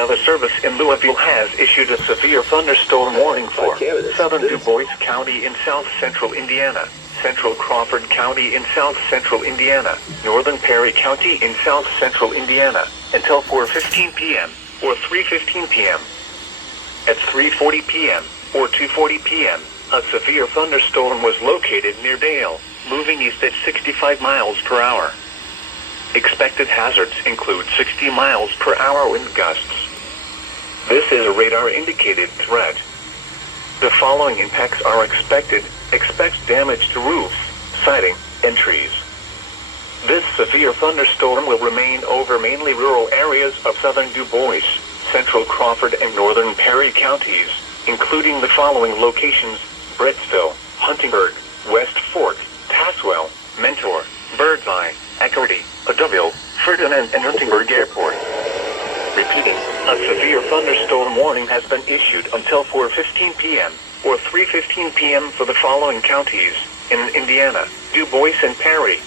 Weather Service in Louisville has issued a severe thunderstorm warning for southern Dubois County in south-central Indiana, central Crawford County in south-central Indiana, northern Perry County in south-central Indiana, until 4:15 p.m. or 3:15 p.m. At 3:40 p.m. or 2:40 p.m., a severe thunderstorm was located near Dale, moving east at 65 miles per hour. Expected hazards include 60 miles per hour wind gusts. This is a radar-indicated threat. The following impacts are expected. Expect damage to roofs, siding, and trees. This severe thunderstorm will remain over mainly rural areas of southern Dubois, central Crawford, and northern Perry counties, including the following locations: Britsville, Huntingburg, West Fork, Tazewell, Mentor, Birdseye, Eckerty, Adoville, Ferdinand, and Huntingburg Airport. Repeating, a severe thunderstorm warning has been issued until 4:15 p.m. or 3:15 p.m. for the following counties in Indiana: Dubois and Perry,